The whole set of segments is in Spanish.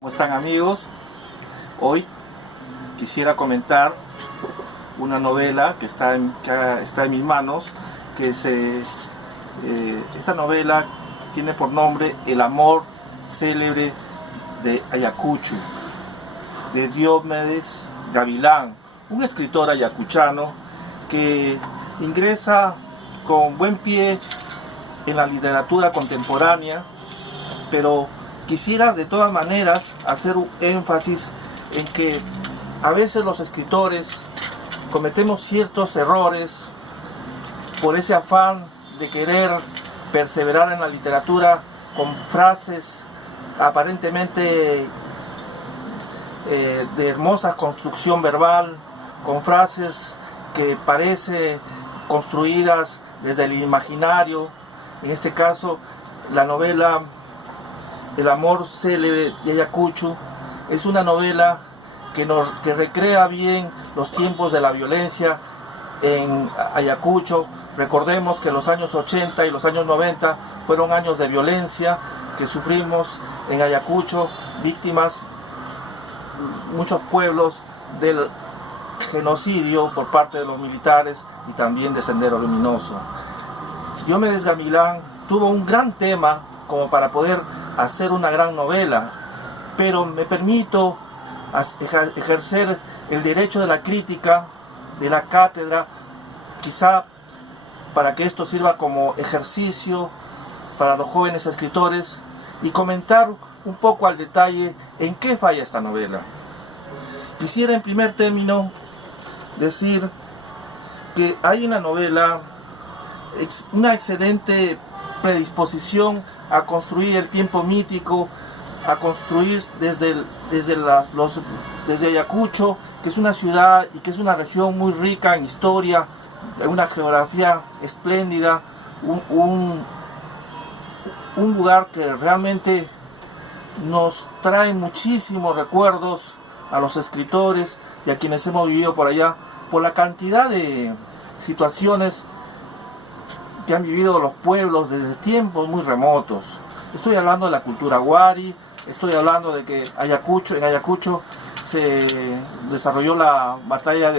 ¿Cómo están, amigos? Hoy quisiera comentar una novela que está en mis manos, esta novela tiene por nombre El amor célebre de Ayacucho, de Diomedes Gavilán, un escritor ayacuchano que ingresa con buen pie en la literatura contemporánea, pero quisiera de todas maneras hacer un énfasis en que a veces los escritores cometemos ciertos errores por ese afán de querer perseverar en la literatura con frases aparentemente de hermosa construcción verbal, con frases que parecen construidas desde el imaginario. En este caso, la novela El amor célebre de Ayacucho es una novela que recrea bien los tiempos de la violencia en Ayacucho. Recordemos que los años 80 y los años 90 fueron años de violencia que sufrimos en Ayacucho, víctimas muchos pueblos del genocidio por parte de los militares y también de Sendero Luminoso. Diomedes Gavilán tuvo un gran tema como para poder hacer una gran novela, pero me permito ejercer el derecho de la crítica, de la cátedra, quizá para que esto sirva como ejercicio para los jóvenes escritores y comentar un poco al detalle en qué falla esta novela. Quisiera en primer término decir que hay en la novela una excelente predisposición a construir el tiempo mítico, a construir desde Ayacucho, que es una ciudad y que es una región muy rica en historia, una geografía espléndida, un lugar que realmente nos trae muchísimos recuerdos a los escritores y a quienes hemos vivido por allá, por la cantidad de situaciones que han vivido los pueblos desde tiempos muy remotos. Estoy hablando de la cultura Wari, estoy hablando de que en Ayacucho se desarrolló la batalla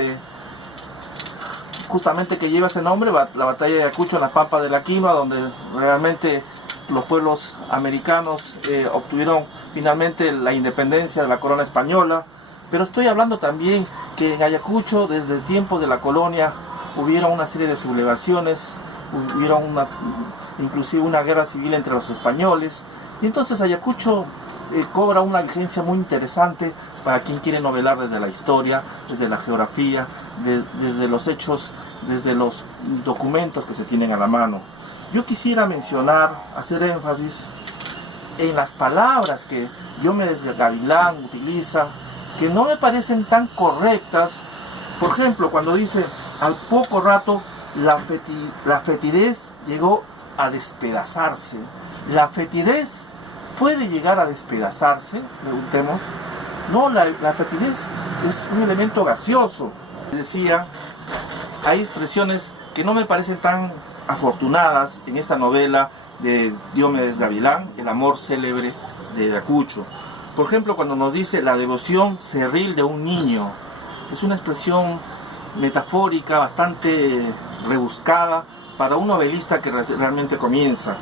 justamente que lleva ese nombre, la batalla de Ayacucho en las Pampas de la Quima, donde realmente los pueblos americanos obtuvieron finalmente la independencia de la corona española. Pero estoy hablando también que en Ayacucho, desde el tiempo de la colonia, hubieron una serie de sublevaciones, hubieron inclusive una guerra civil entre los españoles, y entonces Ayacucho cobra una vigencia muy interesante para quien quiere novelar desde la historia, desde la geografía, desde los hechos, desde los documentos que se tienen a la mano. Yo quisiera hacer énfasis en las palabras que Diomedes Gavilán utiliza, que no me parecen tan correctas. Por ejemplo, cuando dice, al poco rato la fetidez llegó a despedazarse. ¿La fetidez puede llegar a despedazarse? Preguntemos. No, la fetidez es un elemento gaseoso. Decía, hay expresiones que no me parecen tan afortunadas en esta novela de Diomedes Gavilán, El amor célebre de Ayacucho. Por ejemplo, cuando nos dice la devoción cerril de un niño, es una expresión metafórica bastante rebuscada para un novelista que realmente comienza.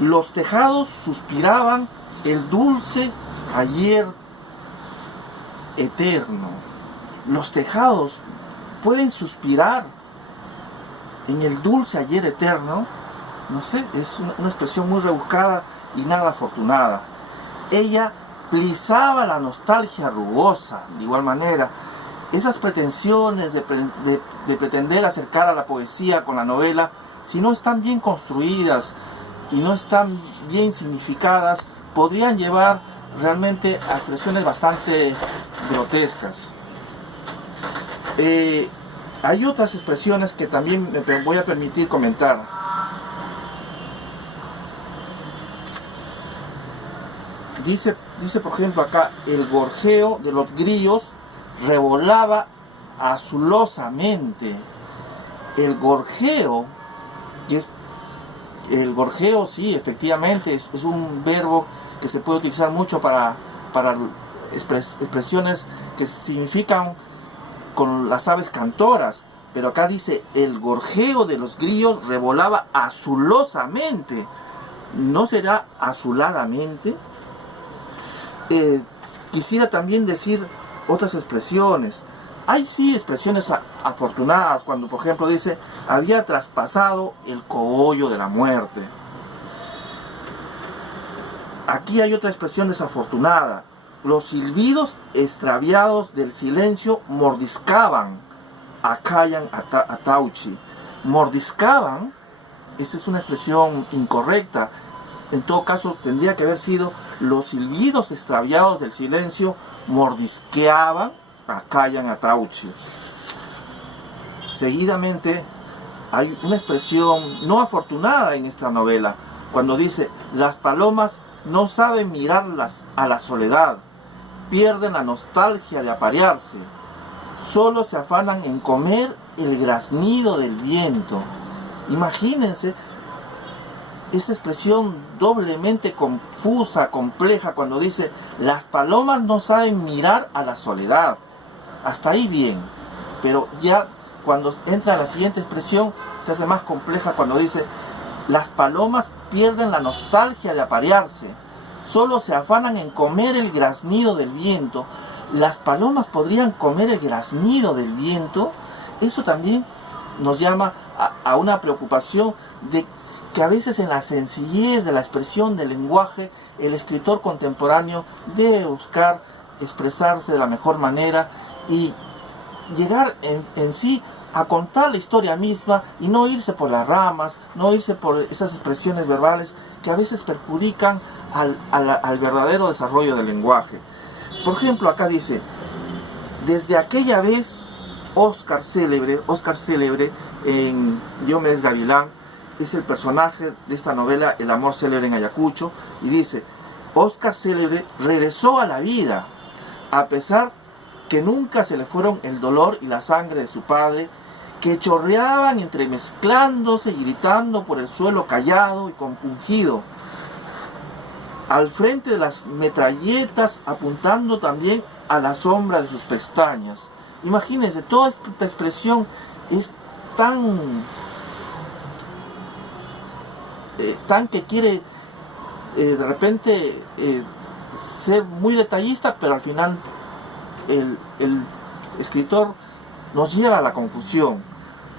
Los tejados suspiraban el dulce ayer eterno. Los tejados pueden suspirar en el dulce ayer eterno. No sé, es una expresión muy rebuscada y nada afortunada. Ella plisaba la nostalgia rugosa, de igual manera. Esas pretensiones de pretender acercar a la poesía con la novela, si no están bien construidas y no están bien significadas, podrían llevar realmente a expresiones bastante grotescas. Hay otras expresiones que también me voy a permitir comentar. Dice por ejemplo acá, el gorjeo de los grillos revolaba azulosamente. El gorjeo sí, efectivamente, es un verbo que se puede utilizar mucho para para expresiones que significan con las aves cantoras, pero acá dice el gorjeo de los grillos revolaba azulosamente. ¿No será azuladamente? Quisiera también decir otras expresiones. Hay sí expresiones afortunadas cuando, por ejemplo, dice había traspasado el cogollo de la muerte. Aquí hay otra expresión desafortunada. Los silbidos extraviados del silencio mordiscaban a Hayan Atauchi. Mordiscaban, esa es una expresión incorrecta. En todo caso, tendría que haber sido los silbidos extraviados del silencio mordisqueaban a Hayan Atauchi. Seguidamente, hay una expresión no afortunada en esta novela, cuando dice, las palomas no saben mirarlas a la soledad, pierden la nostalgia de aparearse, solo se afanan en comer el graznido del viento. Imagínense esa expresión doblemente confusa, compleja, cuando dice, las palomas no saben mirar a la soledad. Hasta ahí bien, pero ya cuando entra la siguiente expresión se hace más compleja cuando dice, las palomas pierden la nostalgia de aparearse, solo se afanan en comer el graznido del viento. ¿Las palomas podrían comer el graznido del viento? Eso también nos llama a una preocupación de que a veces en la sencillez de la expresión del lenguaje, el escritor contemporáneo debe buscar expresarse de la mejor manera y llegar en sí a contar la historia misma y no irse por las ramas, no irse por esas expresiones verbales que a veces perjudican al verdadero desarrollo del lenguaje. Por ejemplo, acá dice, desde aquella vez Oscar Célebre en Diomedes Gavilán, es el personaje de esta novela El amor célebre en Ayacucho, y dice, Oscar Célebre regresó a la vida, a pesar que nunca se le fueron el dolor y la sangre de su padre, que chorreaban entremezclándose y gritando por el suelo callado y compungido, al frente de las metralletas, apuntando también a la sombra de sus pestañas. Imagínense, toda esta expresión es tan que quiere de repente ser muy detallista, pero al final el escritor nos lleva a la confusión.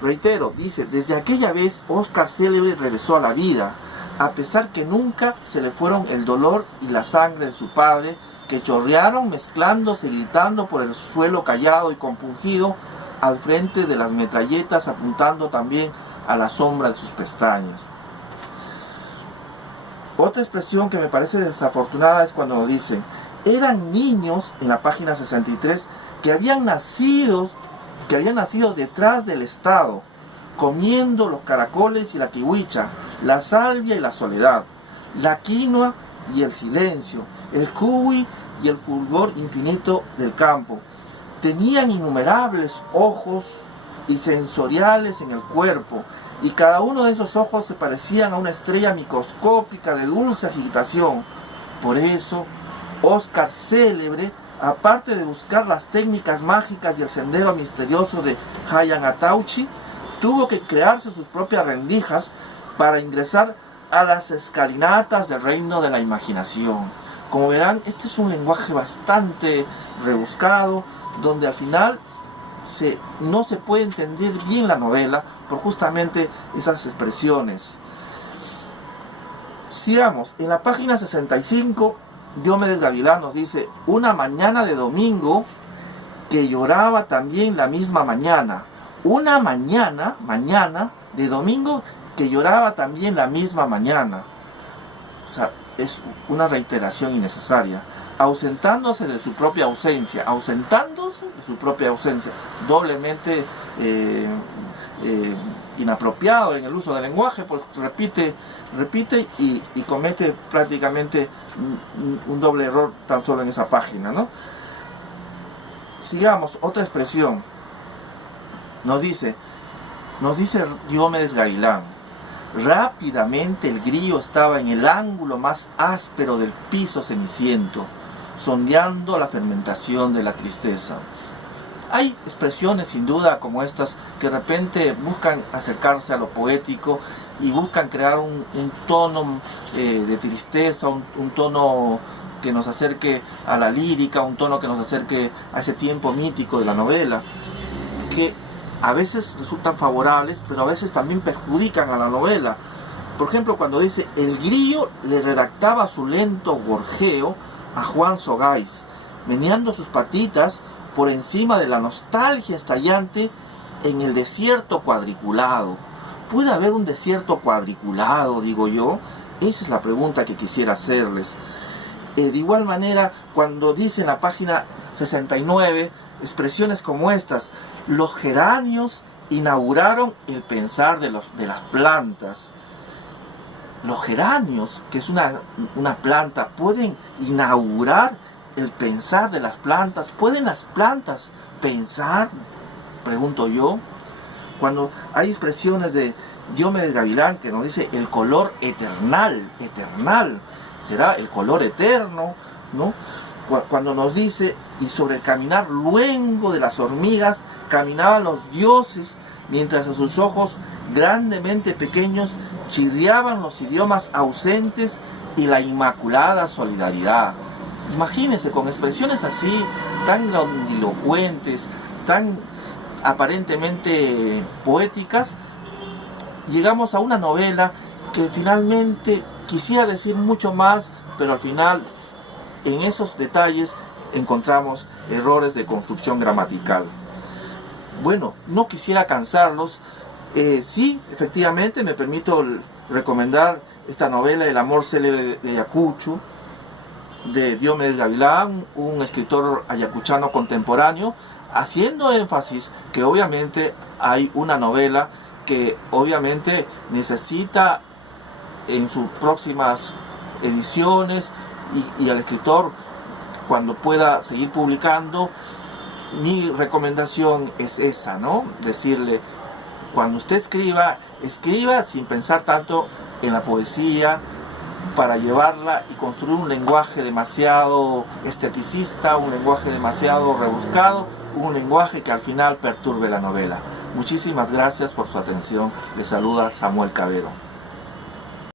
Reitero, dice, desde aquella vez Oscar Célebre regresó a la vida, a pesar que nunca se le fueron el dolor y la sangre de su padre, que chorrearon mezclándose y gritando por el suelo callado y compungido, al frente de las metralletas, apuntando también a la sombra de sus pestañas. Otra expresión que me parece desafortunada es cuando dicen, eran niños, en la página 63, que habían nacido detrás del Estado, comiendo los caracoles y la kiwicha, la salvia y la soledad, la quinoa y el silencio, el cuy y el fulgor infinito del campo. Tenían innumerables ojos y sensoriales en el cuerpo, y cada uno de esos ojos se parecían a una estrella microscópica de dulce agitación. Por eso, Oscar Célebre, aparte de buscar las técnicas mágicas y el sendero misterioso de Hayan Atauchi, tuvo que crearse sus propias rendijas para ingresar a las escalinatas del reino de la imaginación. Como verán, este es un lenguaje bastante rebuscado, donde al final no se puede entender bien la novela por justamente esas expresiones. Sigamos, en la página 65, Diomedes Gavilán nos dice, una mañana de domingo que lloraba también la misma mañana. Una mañana de domingo que lloraba también la misma mañana. O sea, es una reiteración innecesaria. Ausentándose de su propia ausencia, doblemente inapropiado en el uso del lenguaje, pues repite y comete prácticamente un doble error tan solo en esa página, ¿no? Sigamos, otra expresión. Nos dice Diomedes Gavilán, rápidamente el grillo estaba en el ángulo más áspero del piso ceniciento. sondeando la fermentación de la tristeza. Hay expresiones sin duda como estas que de repente buscan acercarse a lo poético y buscan crear un tono de tristeza, un tono que nos acerque a la lírica, un tono que nos acerque a ese tiempo mítico de la novela, que a veces resultan favorables, pero a veces también perjudican a la novela. Por ejemplo, cuando dice: el grillo le redactaba su lento gorjeo a Juan Sogais, meneando sus patitas por encima de la nostalgia estallante en el desierto cuadriculado. ¿Puede haber un desierto cuadriculado, digo yo? Esa es la pregunta que quisiera hacerles. De igual manera, cuando dice en la página 69 expresiones como estas: los geranios inauguraron el pensar de las plantas. Los geranios, que es una planta, pueden inaugurar el pensar de las plantas. ¿Pueden las plantas pensar? Pregunto yo. Cuando hay expresiones de Diomedes Gavilán que nos dice el color eternal, será el color eterno, ¿no? Cuando nos dice: y sobre el caminar luengo de las hormigas caminaban los dioses, mientras a sus ojos grandemente pequeños chirriaban los idiomas ausentes y la inmaculada solidaridad. Imagínense, con expresiones así, tan grandilocuentes, tan aparentemente poéticas, llegamos a una novela que finalmente quisiera decir mucho más, pero al final en esos detalles encontramos errores de construcción gramatical. Bueno, no quisiera cansarlos. Sí, efectivamente me permito recomendar esta novela El amor célebre de Ayacucho, de Diomedes Gavilán, un escritor ayacuchano contemporáneo, haciendo énfasis que obviamente hay una novela que obviamente necesita en sus próximas ediciones y al escritor, cuando pueda seguir publicando, mi recomendación es esa, ¿no? Decirle: cuando usted escriba sin pensar tanto en la poesía, para llevarla y construir un lenguaje demasiado esteticista, un lenguaje demasiado rebuscado, un lenguaje que al final perturbe la novela. Muchísimas gracias por su atención. Les saluda Samuel Cabero.